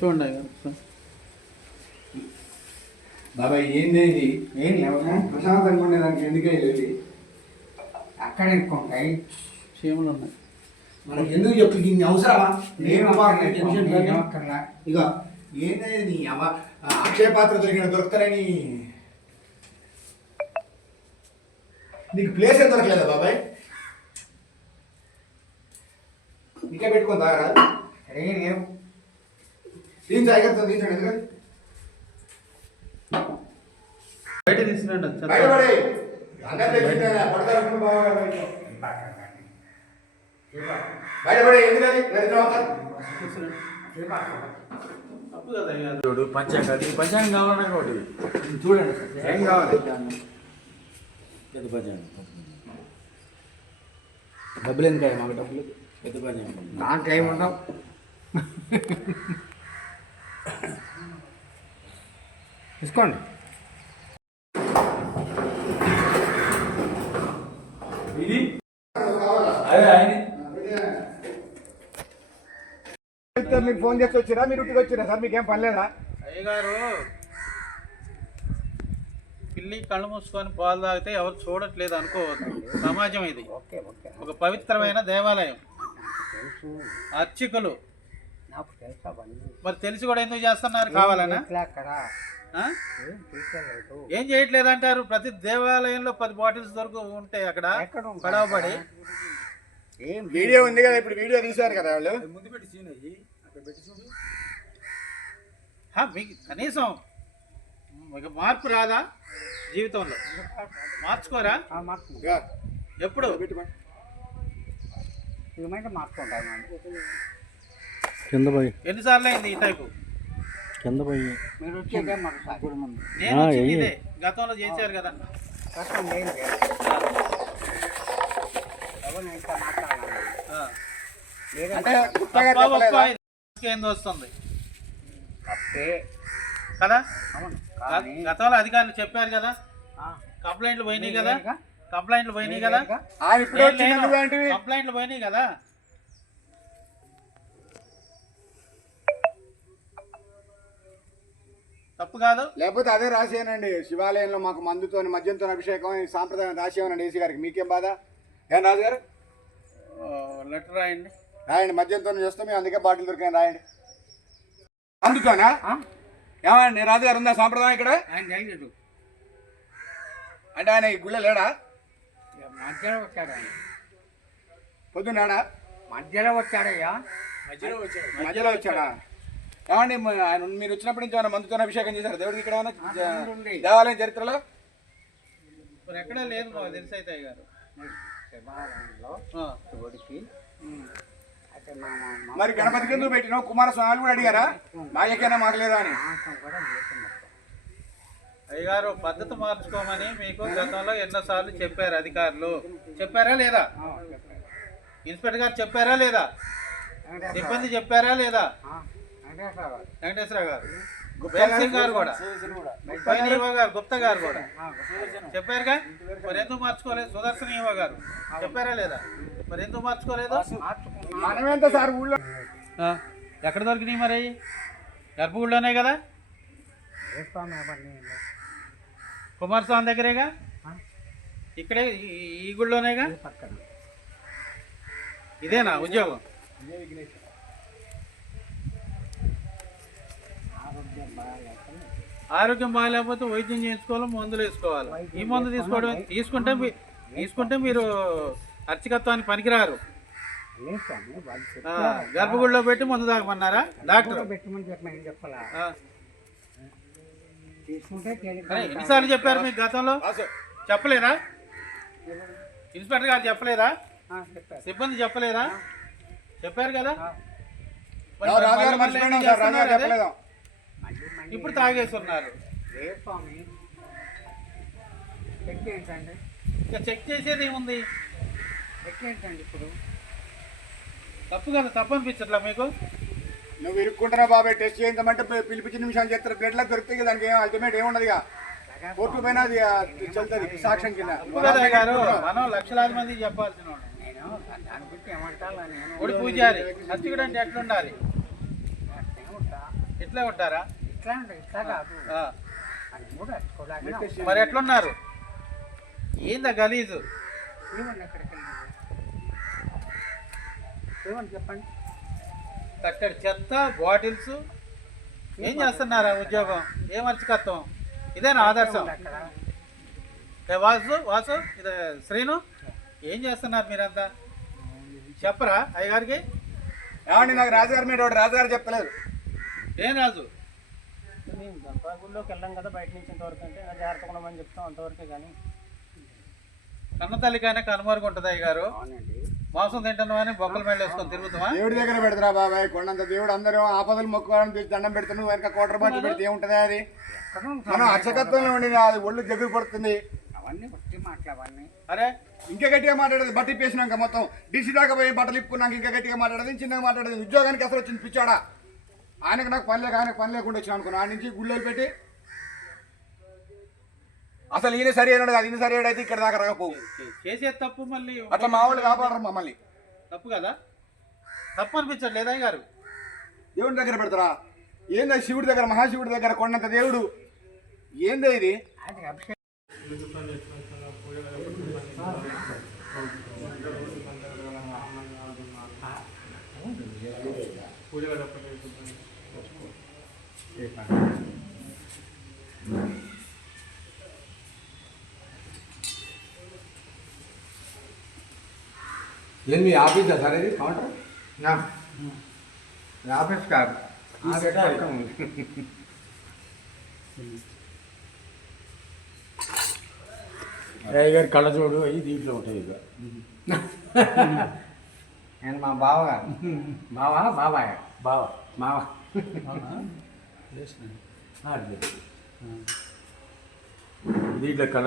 చూడండి. బాబాయ్ ఏంది ఇది? ఏం లేవు ప్రశాంతంగా ఉండేదానికి ఎందుకే ఇది? అక్కడ ఎక్కుంటాయి చీమలు ఉన్నాయి. మనకి ఎందుకు చెప్పు దీన్ని అవసరమా? నేను లేదు. అక్కర్లా. ఇక ఏంటనేది నీ అవ అక్షయ పాత్ర దొరికిన దొరుకుతారని నీకు ప్లేస్ ఏం దొరకలేదా బాబాయ్? నీకే పెట్టుకొని తాగరా? ఏం దీని జాగ్రత్త తీసండి ఎందుకని బయట. బయటపడే అందరు పడతారు బాగా బయటపడే ఎందుకని అయ్యగారు. చూడు పంచాంగం ఈ పంచాంగం కావాలన్నా ఒకటి చూడండి. ఏం కావాలి? పెద్ద పంచాంగం? డబ్బులు ఎందుకు మాకు డబ్బులు? దాంట్లో ఏమి ఉండవు తీసుకోండి. ఇది? మీకు ఫోన్ చేసి వచ్చిరా? మీరు ఇంటికి వచ్చిరా? సార్ మీకేం పని లేదా? అయ్యగారు పిల్లి కళ్ళు మూసుకొని పాలు తాగితే ఎవరు చూడట్లేదు అనుకోవద్దు. సమాజం ఇది. Okay okay. ఒక పవిత్రమైన దేవాలయం. అర్చకులు. నాకు తెలుసు అవన్నీ. మరి తెలిసి కూడా ఎందుకు చేస్తున్నారు కావాలనా? ఇట్లా అక్కడ? ఆ? ఏం చేయట్లేదు అంటారు ప్రతి దేవాలయంలో పది బాటిల్స్ దొరకు ఉంటాయి అక్కడ. ఎక్కడ ఉంటాయి? గడవబడి ఏం వీడియో ఉంది కదా ఇప్పుడు వీడియో తీశారు కదా వాళ్ళు. హా, మీకు కనీసం మీకు మార్పు రాదా జీవితంలో? మార్చుకోరా? ఆ, మార్చుకుంటాం ఇక, ఎప్పుడు? పెట్టి పా. ఇవైతే మార్చుకుంటాం మేము కింద పోయి. ఎన్నిసార్లు అయింది ఈ టైపు? కింద పోయి. మీరు వచ్చేదే మరోసారి. నేను ఆ, వచ్చింది ఎయ్యి. ఇదే. గతంలో చేశారు కదా. కష్టం ఏం లేదు ఎవరిని ఇంకా మాట్లాడాలి ఆ. లేదా అంటే గుప్తగా తప్పా చెప్పలేదా ఒప్పా ఏంది వస్తుంది? తప్పే. కదా? అవును గ- కానీ గతంలో అధికారులు చెప్పారు కదా? ఆ, కంప్లైంట్లు పోయినాయి కదా? కంప్లైంట్లు పోయినాయి కదా? కంప్లైంట్లు పోయినాయి కదా? తప్పు కాదు? లేకపోతే అదే రాసేయనండి శివాలయంలో మాకు మందుతోని మద్యంతో అభిషేకం ఈ సాంప్రదాయం రాసేయనండి ఏసీ గారికి మీకేం బాధ? ఏం రాజు గారు? లెటర్ రాయండి. రాయండి. మద్యంతో చేస్తాం మేము అందుకే బాటిల్ దొరికాయని రాయండి. అందుకోనా? ఏమండి రాజు గారు ఉందా సాంప్రదాయం ఇక్కడ? ఆయన అంటే ఆయన ఈ గుళ్ళ లేడా? మధ్యలో వచ్చాడు ఆయన. పొద్దున్నాడా? మధ్యలో వచ్చాడయ్యా. మధ్యలో వచ్చాడా. ఏమండి మ- ఆయన మీరు వచ్చినప్పటి నుంచి ఏమైనా మందుతో అభిషేకం చేశారు? దేవుడికి ఇక్కడ ఏమైనా ఉంది. దేవాలయం చరిత్రలో? ఎక్కడా లేదు తెలిసి అయితే గారు. శివాలయంలో ఆ. శివుడికి అయితే మా మా- మా మరి గణపతికి ఎందుకు పెట్టినావు? కుమారస్వామి కూడా అడిగారా? మాయకైనా మాకు లేదా అని? మాంసం కూడా లేకుండా అయ్యగారు పద్ధతి మార్చుకోమని మీకు గతంలో ఎన్నోసార్లు చెప్పారు అధికారులు. చెప్పారా లేదా. ఇన్స్పెక్టర్ గారు చెప్పారా లేదా? సిబ్బంది చెప్పారా లేదా? వెంకటేశ్వర గారు. గారు. వేల్ సింగ్ గారు కూడా. గారు గుప్తా గారు కూడా. చెప్పారుగా? మరి ఎందుకు మార్చుకోలేదు? సుదర్శన్ ఈవో గారు. చెప్పారా లేదా? మరి ఎందుకు మార్చుకోలేదు? ఎక్కడ దొరికినాయి మరి? గర్భగుడిలోనే కదా? కుమారస్వామి దగ్గరేగా? ఇక్కడే ఈ- పక్కన. ఇదేనా ఉద్యోగం? ఆరోగ్యం బాగాలేక ఆరోగ్యం బాగాలేకపోతే వైద్యం చేయించుకోవాలి మందులు వేసుకోవాలి? ఈ మందు తీసుకోవడం తీసుకుంటే తీసుకుంటే మీరు అర్చకత్వానికి పనికిరారు. గర్భగుడిలో పెట్టి మందు తాగమన్నారా? డాక్టర్. ఎన్నిసార్లు చెప్పారు మీకు గతంలో? చెప్పలేదా? ఇన్స్పెక్టర్ గారు చెప్పలేదా? సిబ్బంది చెప్పలేదా? చెప్పారు కదా? ఇప్పుడు తాగేస్తున్నారు. చెక్ చేయించండి. ఇక చెక్ చేసేది ఏముంది? చెక్ చేయించండి ఇప్పుడు. తప్పు కదా తప్పు అనిపించట్లా మీకు? నువ్వు ఇరుక్కుంటున్నావు బాబాయ్ టెస్ట్ చేయించమంటే పిలిపించిన నిమిషాలు చేస్తారు బ్లడ్లో దొరికితే దానికి ఏం అల్టిమేట్ ఏముండదు కోర్టు పైన అది ఆ, చెల్తుంది సాక్ష్యం కింద. మనం లక్షలాది మందికి చెప్పాల్సిన పూజారి అర్చకుడు అంటే ఎట్లుండాలి? ఇట్లే ఉంటారా ఆ. మరి ఎట్లున్నారు? ఏందా గలీజు? చెప్పండి? అక్కడ చెత్త బాటిల్స్. ఏం చేస్తున్నారా ఉద్యోగం? ఏం అర్చకత్వం ఇదేనా ఆదర్శం? వాసు వాసు ఇదే శ్రీను. ఏం చేస్తున్నారు మీరంతా? చెప్పరా అయ్యగారికి? ఏమండి నాకు రాజుగారి మీద ఒకటి రాజుగారు చెప్తలేదు ఏం రాజు? మేము గుళ్ళోకి వెళ్ళాం కదా బయట నుంచి ఇంతవరకు అంటే "ఆ, జాగ్రత్తగా ఉండమని చెప్తాం అంతవరకే కానీ. కన్న తల్లికైనా కనుమరుగు అయ్యగారు? అవునండి. మాంసం తింటున్నాం అని బొక్కల మీద వేసుకొని తిరుగుతామా దేవుడి దగ్గర పెడతారా బాబాయ్? కొండంత దేవుడు అందరూ ఆపదలు మొక్కుకోవాలని తీసి దండం పెడుతున్నావు వెనక కోటర్ బాట్లు పెడితే ఏముంటుంది అది? మనం అర్చకత్వంలో ఉండి అది ఒళ్ళు దగ్గర పడుతుంది. అవన్నీ వట్టి మాటలు అవన్నీ. అరే ఇంకా గట్టిగా మాట్లాడేది బట్టి పేసినాక మొత్తం డీసీ దాకా పోయి బట్టలు ఇప్పుకున్నాక ఇంకా గట్టిగా మాట్లాడేది చిన్నగా మాట్లాడేది. ఉద్యోగానికి అసలు వచ్చింది పిచ్చాడా? ఆయనకు నాకు పని లేక ఆయనకు పని లేకుండా వచ్చిన అనుకున్నా. ఆయన నుంచి గుళ్ళో పెట్టి అసలు ఈయన సరి అయినాడు కాదు ఈయన సరి అయితే ఇక్కడ దాకా రాకపోవు చేసే తప్పు మళ్ళీ అట్లా మా వాళ్ళు కాపాడరు మమ్మల్ని. తప్పు కదా? తప్పు అనిపించట్లేదా గారు? దేవుడి దగ్గర పెడతారా? ఏందా శివుడి దగ్గర మహాశివుడి దగ్గర కొండంత దేవుడు? ఏందా ఇది? అది అభిషేకం ఏం మీ ఆఫీసా సార్ ఇది కౌంటర్ నా ఆఫీస్ కాదు ఆఫీస్ పక్కన ఉంది రాయ్ గారి కళ్ళజోడు అవి దీంట్లో ఉంటాయి ఇక నేను మా బావగారు మావా బాబాయ్ బావ మావ దీంట్లో కళ్ళ